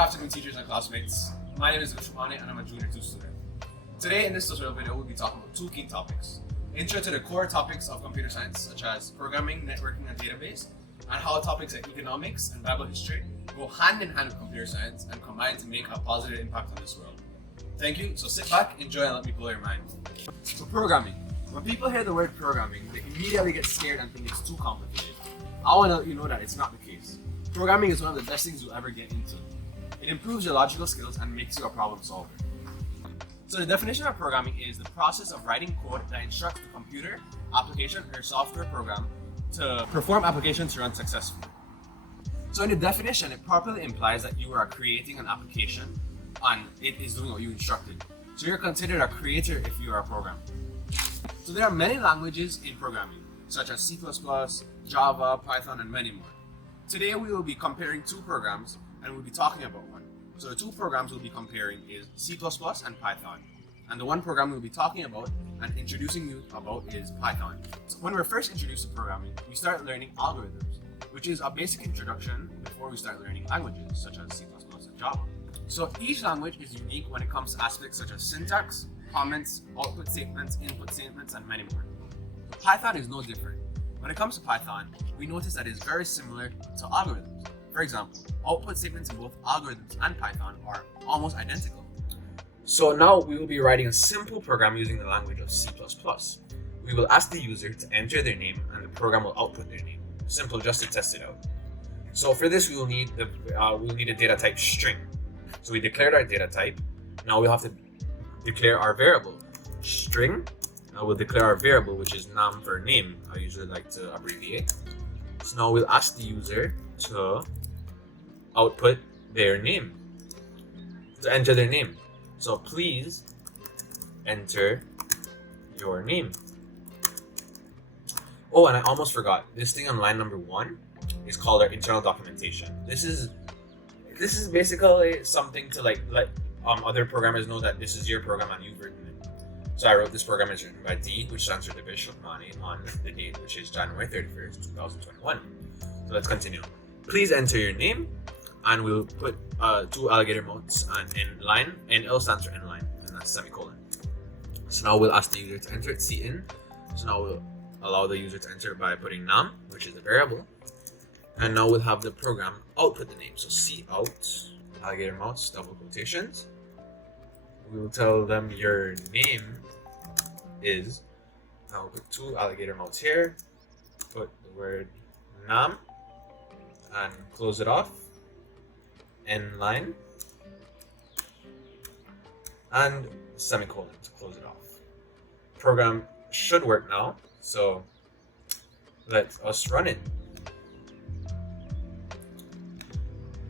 afternoon, teachers and classmates. My name is Vishwamani and I'm a Junior 2 student. Today in this tutorial video, we'll be talking about two key topics. Intro to the core topics of computer science, such as programming, networking, and database, and how topics like economics and Bible history go hand in hand with computer science and combine to make a positive impact on this world. Thank you, so sit back, enjoy, and let me blow your mind. So programming. When people hear the word programming, they immediately get scared and think it's too complicated. I want to let you know that it's not the case. Programming is one of the best things you'll ever get into. It improves your logical skills and makes you a problem solver. So the definition of programming is the process of writing code that instructs the computer, application, or software program to perform applications to run successfully. So in the definition, it properly implies that you are creating an application and it is doing what you instructed. So you're considered a creator if you are a programmer. So there are many languages in programming, such as C++, Java, Python, and many more. Today we will be comparing two programs and we'll be talking about one. So the two programs we'll be comparing is C++ and Python. And the one program we'll be talking about and introducing you about is Python. So when we're first introduced to programming, we start learning algorithms, which is a basic introduction before we start learning languages such as C++ and Java. So each language is unique when it comes to aspects such as syntax, comments, output statements, input statements, and many more. So Python is no different. When it comes to Python, we notice that it's very similar to algorithms. For example, output statements in both algorithms and Python are almost identical. So now we will be writing a simple program using the language of C++. We will ask the user to enter their name and the program will output their name. Simple, just to test it out. So for this, we will need a data type string. So we declared our data type. Now we'll have to declare our variable string. Now we'll declare our variable, which is num for name. I usually like to abbreviate. So now we'll ask the user to output their name, to enter their name. So please enter your name. Oh, and I almost forgot. This thing on line number 1 is called our internal documentation. This is basically something to let other programmers know that this is your program and you've written it. So I wrote this program is written by D, which stands for Vishwamani, on the date, which is January 31st, 2021. So let's continue. Please enter your name, and we'll put two alligator modes and inline, and L stands for inline, and that's semicolon. So now we'll ask the user to enter it, cin. So now we'll allow the user to enter by putting num, which is the variable. And now we'll have the program output the name. So cout, alligator mouse, double quotations. We will tell them your name is, now we'll put two alligator mouse here, put the word num, and close it off, end line, and semicolon to close it off. Program should work now, so let us run it.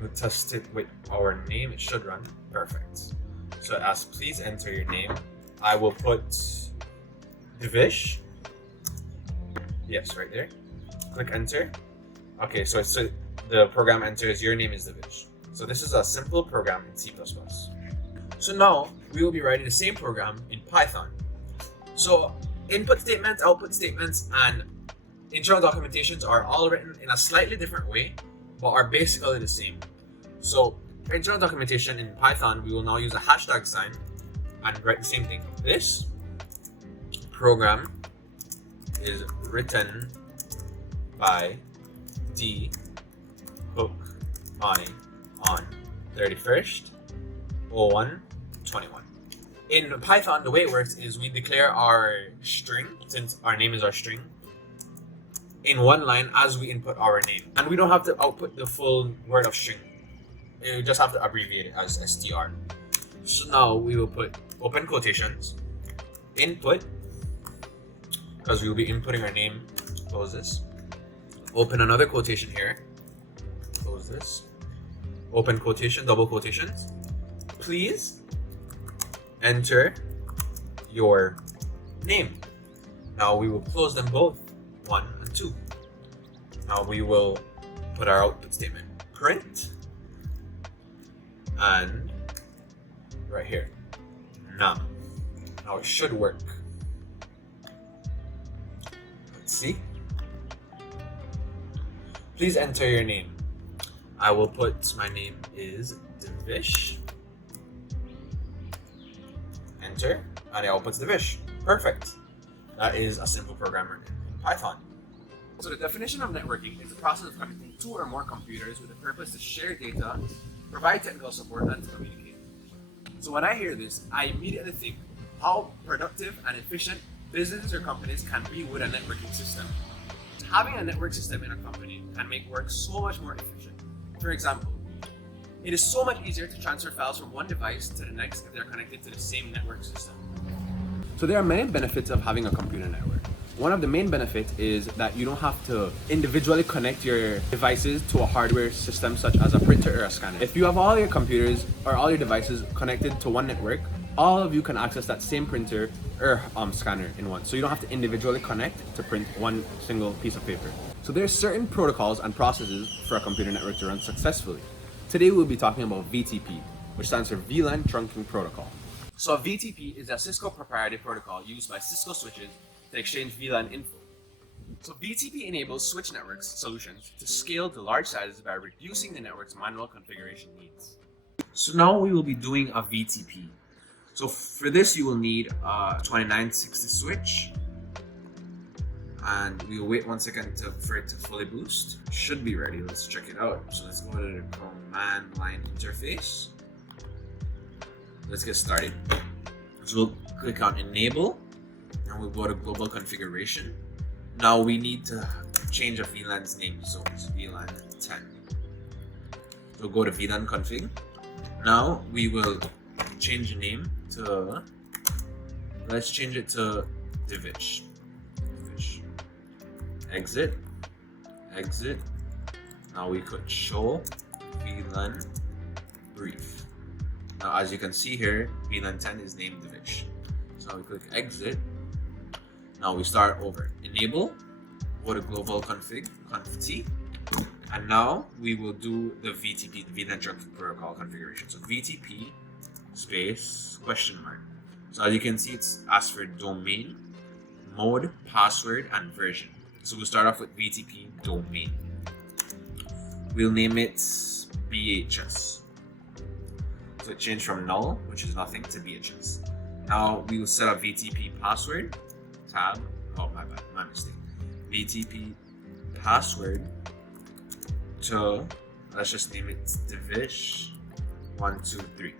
We'll test it with our name. It should run. Perfect. So it asks, please enter your name. I will put Devish. Yes, right there. Click enter. Okay, so the program enters your name is Devish. So this is a simple program in C++. So now we will be writing the same program in Python. So input statements, output statements, and internal documentations are all written in a slightly different way, but are basically the same. So for internal documentation in Python, we will now use a hashtag sign and write the same thing. This program is written by D Hook on 31st 01/21. In Python, the way it works is we declare our string, since our name is our string, in one line as we input our name. And we don't have to output the full word of string. You just have to abbreviate it as str. So now we will put open quotations, input, because we will be inputting our name, close this. Open another quotation here, close this. Open quotation, double quotations. Please enter your name. Now we will close them both, 1 and 2. Now we will put our output statement, print, and right here, num. Now it should work. Let's see. Please enter your name. I will put my name is Divish. Enter, and it opens Divish. Perfect. That is a simple programmer in Python. So the definition of networking is the process of connecting two or more computers with the purpose to share data, provide technical support, and to communicate. So when I hear this, I immediately think how productive and efficient businesses or companies can be with a networking system. Having a network system in a company can make work so much more efficient. For example, it is so much easier to transfer files from one device to the next if they're connected to the same network system. So there are many benefits of having a computer network. One of the main benefits is that you don't have to individually connect your devices to a hardware system such as a printer or a scanner. If you have all your computers or all your devices connected to one network, all of you can access that same printer or scanner in one. So you don't have to individually connect to print one single piece of paper. So there's certain protocols and processes for a computer network to run successfully. Today we'll be talking about VTP, which stands for VLAN Trunking Protocol. So a VTP is a Cisco proprietary protocol used by Cisco switches to exchange VLAN info. So VTP enables switch networks solutions to scale to large sizes by reducing the network's manual configuration needs. So now we will be doing a VTP. So for this you will need a 2960 switch, and we'll wait 1 second for it to fully boost. Should be ready. Let's check it out. So let's go to the command line interface. Let's get started. So we'll click on enable, and we'll go to global configuration. Now we need to change a VLAN's name, so it's VLAN 10. So go to VLAN config. Now we will change the name to, let's change it to Divish. Exit. Now we could show VLAN brief. Now as you can see here, VLAN 10 is named Divish. So we click exit. Now we start over. Enable, go to global config, conft, and now we will do the VTP, the VLAN Trunking Protocol configuration. So VTP space question mark. So as you can see, it's asked for domain, mode, password, and version. So we'll start off with VTP domain. We'll name it BHS. So it changed from null, which is nothing, to BHS. Now we will set a VTP password tab. Oh, my bad, my mistake. VTP password to, let's just name it Divish 123.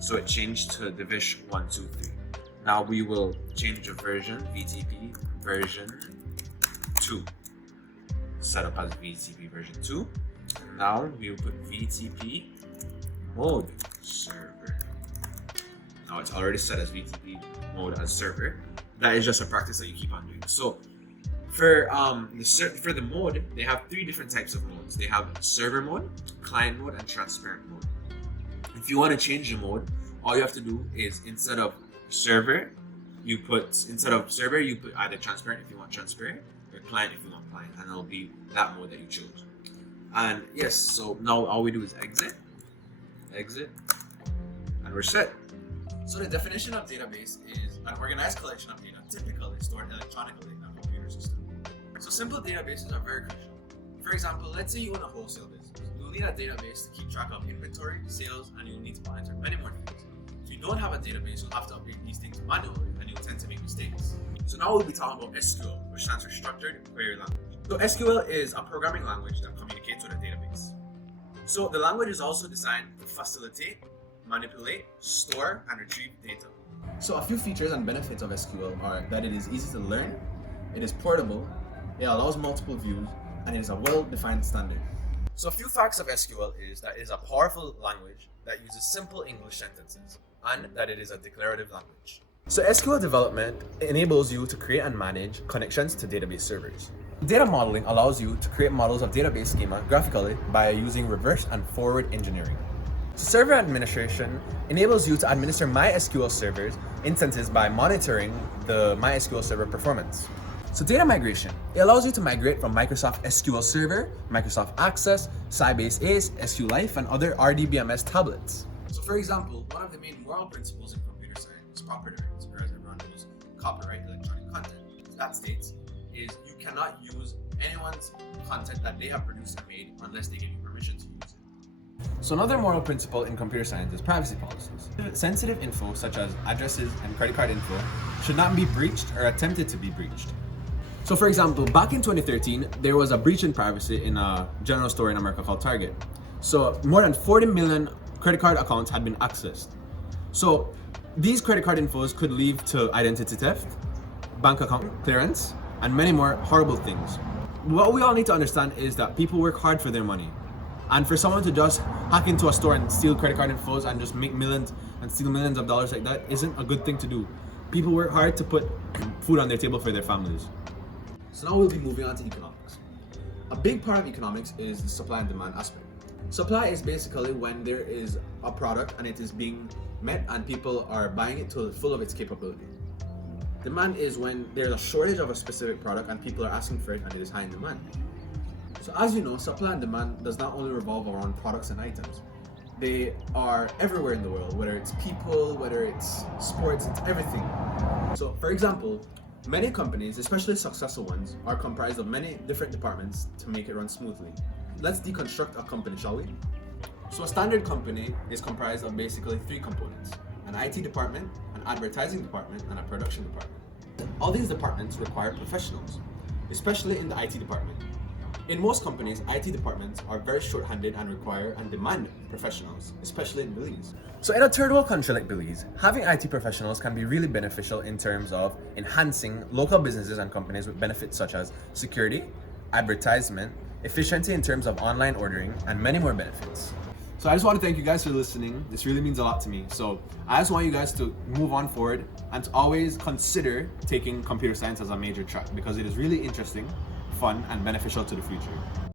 So it changed to Divish 123. Now we will change the version, VTP version 2. Set up as VTP version 2. And now we will put VTP mode server. Now it's already set as VTP mode as server. That is just a practice that you keep on doing. So for the mode, they have 3 different types of modes. They have server mode, client mode, and transparent mode. If you want to change the mode, all you have to do is instead of server, you put either transparent if you want transparent, or client if you want client, and it'll be that mode that you chose. And yes, so now all we do is exit, and we're set. So the definition of database is an organized collection of data, typically stored electronically in a computer system. So simple databases are very crucial. For example, let's say you own a wholesale business. You'll need a database to keep track of inventory, sales, and you'll need to monitor many more things. If you don't have a database, you'll have to update these things manually, and you'll tend to make mistakes. So now we'll be talking about SQL, which stands for Structured Query Language. So SQL is a programming language that communicates with a database. So the language is also designed to facilitate, manipulate, store, and retrieve data. So a few features and benefits of SQL are that it is easy to learn, it is portable, it allows multiple views, and it is a well-defined standard. So a few facts of SQL is that it is a powerful language that uses simple English sentences, and that it is a declarative language. So SQL development enables you to create and manage connections to database servers. Data modeling allows you to create models of database schema graphically by using reverse and forward engineering. Server administration enables you to administer MySQL servers instances by monitoring the MySQL server performance. So data migration, it allows you to migrate from Microsoft SQL Server, Microsoft Access, Sybase Ace, SQLite, and other RDBMS tablets. So for example, one of the main moral principles in computer science is property rights, whereas everyone knows copyright electronic content. That states is you cannot use anyone's content that they have produced and made unless they give you permission to use it. So another moral principle in computer science is privacy policies. Sensitive info such as addresses and credit card info should not be breached or attempted to be breached. So for example, back in 2013, there was a breach in privacy in a general store in America called Target. So more than 40 million credit card accounts had been accessed. So these credit card infos could lead to identity theft, bank account clearance, and many more horrible things. What we all need to understand is that people work hard for their money. And for someone to just hack into a store and steal credit card infos and just make millions and steal millions of dollars like that isn't a good thing to do. People work hard to put food on their table for their families. So now we'll be moving on to economics. A big part of economics is the supply and demand aspect. Supply is basically when there is a product and it is being met and people are buying it to the full of its capability. Demand is when there's a shortage of a specific product and people are asking for it and it is high in demand. So as you know, supply and demand does not only revolve around products and items. They are everywhere in the world, whether it's people, whether it's sports, it's everything. So for example, many companies, especially successful ones, are comprised of many different departments to make it run smoothly. Let's deconstruct a company, shall we? So a standard company is comprised of basically three components: an IT department, an advertising department, and a production department. All these departments require professionals, especially in the IT department. In most companies, IT departments are very short-handed and require and demand professionals, especially in Belize. So in a third world country like Belize, having IT professionals can be really beneficial in terms of enhancing local businesses and companies with benefits such as security, advertisement, efficiency in terms of online ordering, and many more benefits. So I just want to thank you guys for listening. This really means a lot to me. So I just want you guys to move on forward and to always consider taking computer science as a major track because it is really interesting, fun, and beneficial to the future.